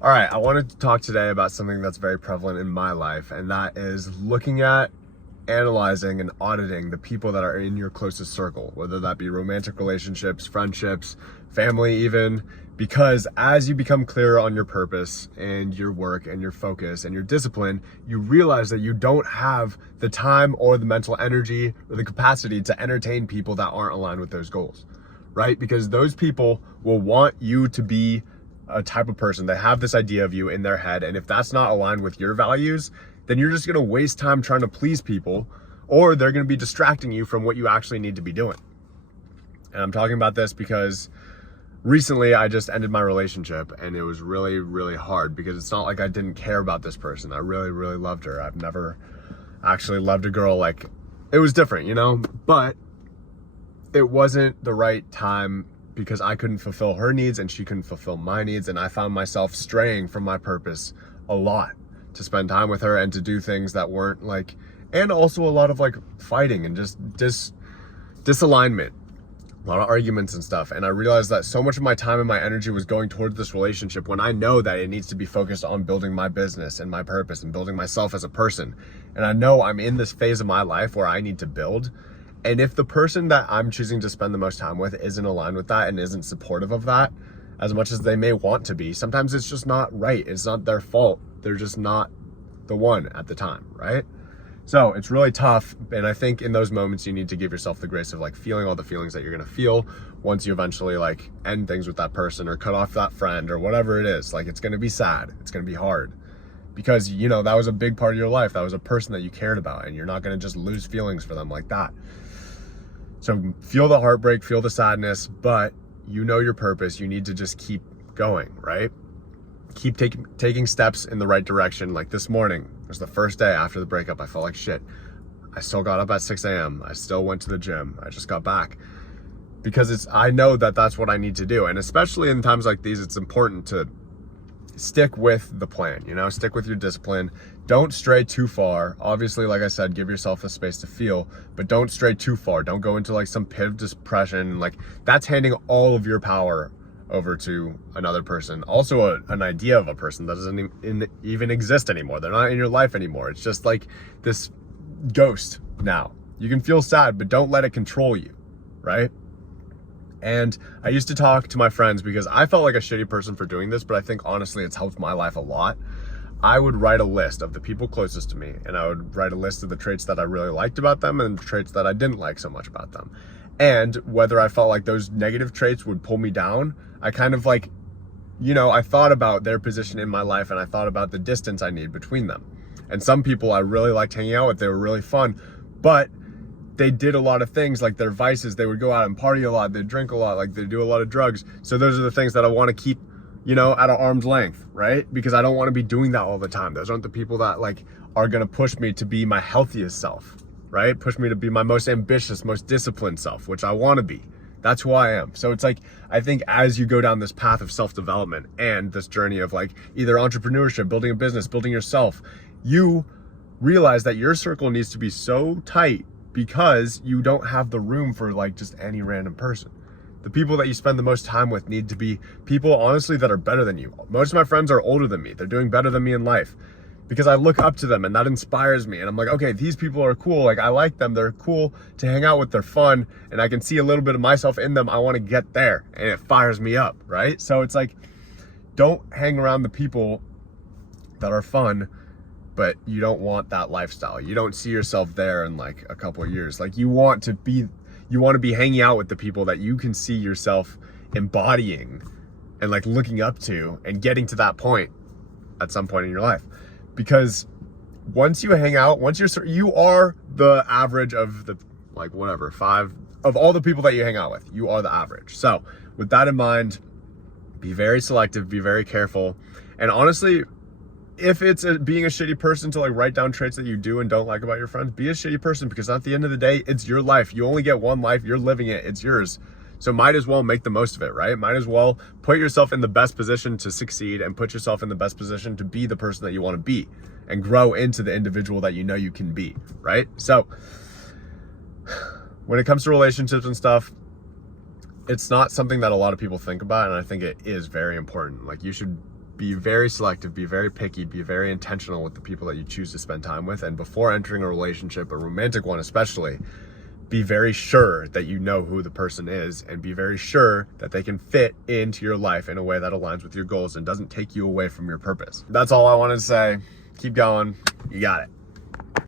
All right, I wanted to talk today about something that's very prevalent in my life, and that is looking at, analyzing, and auditing the people that are in your closest circle, whether that be romantic relationships, friendships, family even, because as you become clearer on your purpose and your work and your focus and your discipline, you realize that you don't have the time or the mental energy or the capacity to entertain people that aren't aligned with those goals, right? Because those people will want you to be a type of person. They have this idea of you in their head, and if that's not aligned with your values, then you're just going to waste time trying to please people, or they're going to be distracting you from what you actually need to be doing. And I'm talking about this because recently I just ended my relationship, and it was really, really hard, because it's not like I didn't care about this person. I really, really loved her. I've never actually loved a girl like, it was different, you know, but it wasn't the right time, because I couldn't fulfill her needs and she couldn't fulfill my needs. And I found myself straying from my purpose a lot, to spend time with her and to do things that weren't like, and also a lot of like fighting and just disalignment, a lot of arguments and stuff. And I realized that so much of my time and my energy was going towards this relationship, when I know that it needs to be focused on building my business and my purpose and building myself as a person. And I know I'm in this phase of my life where I need to build. And if the person that I'm choosing to spend the most time with isn't aligned with that and isn't supportive of that, as much as they may want to be, sometimes it's just not right. It's not their fault. They're just not the one at the time, right? So it's really tough. And I think in those moments, you need to give yourself the grace of like feeling all the feelings that you're going to feel once you eventually like end things with that person or cut off that friend or whatever it is. Like, it's going to be sad. It's going to be hard, because, you know, that was a big part of your life. That was a person that you cared about, and you're not going to just lose feelings for them like that. So feel the heartbreak, feel the sadness, but you know your purpose. You need to just keep going, right? Keep taking steps in the right direction. Like this morning was the first day after the breakup. I felt like shit. I still got up at 6 a.m. I still went to the gym. I just got back, because I know that that's what I need to do. And especially in times like these, it's important to stick with the plan, you know, stick with your discipline. Don't stray too far. Obviously, like I said, give yourself the space to feel, but don't stray too far. Don't go into like some pit of depression. Like, that's handing all of your power over to another person. Also an idea of a person that doesn't even exist anymore. They're not in your life anymore. It's just like this ghost now. You can feel sad, but don't let it control you, right? And I used to talk to my friends, because I felt like a shitty person for doing this, but I think honestly it's helped my life a lot. I would write a list of the people closest to me, and I would write a list of the traits that I really liked about them and the traits that I didn't like so much about them. And whether I felt like those negative traits would pull me down, I kind of like, you know, I thought about their position in my life, and I thought about the distance I need between them. And some people I really liked hanging out with, they were really fun, but they did a lot of things, like their vices. They would go out and party a lot, they'd drink a lot, like they do a lot of drugs. So those are the things that I want to keep, you know, at an arm's length, right? Because I don't want to be doing that all the time. Those aren't the people that like are going to push me to be my healthiest self, right? Push me to be my most ambitious, most disciplined self, which I want to be. That's who I am. So it's like, I think as you go down this path of self-development and this journey of like either entrepreneurship, building a business, building yourself, you realize that your circle needs to be so tight, because you don't have the room for like just any random person. The people that you spend the most time with need to be people, honestly, that are better than you. Most of my friends are older than me. They're doing better than me in life, because I look up to them and that inspires me. And I'm like, okay, these people are cool. Like, I like them. They're cool to hang out with. They're fun. And I can see a little bit of myself in them. I want to get there, and it fires me up, right? So it's like, don't hang around the people that are fun, but you don't want that lifestyle. You don't see yourself there in like a couple of years. Like, you want to be hanging out with the people that you can see yourself embodying and like looking up to, and getting to that point at some point in your life. Because once you hang out, you are the average of the like whatever, 5 of all the people that you hang out with, you are the average. So with that in mind, be very selective, be very careful. And honestly, if it's being a shitty person to like write down traits that you do and don't like about your friends, be a shitty person, because at the end of the day, it's your life. You only get one life. You're living it. It's yours. So might as well make the most of it, right? Might as well put yourself in the best position to succeed, and put yourself in the best position to be the person that you want to be, and grow into the individual that you know you can be, right? So when it comes to relationships and stuff, it's not something that a lot of people think about, and I think it is very important. Like, you should be very selective, be very picky, be very intentional with the people that you choose to spend time with. And before entering a relationship, a romantic one especially, be very sure that you know who the person is, and be very sure that they can fit into your life in a way that aligns with your goals and doesn't take you away from your purpose. That's all I wanted to say. Keep going. You got it.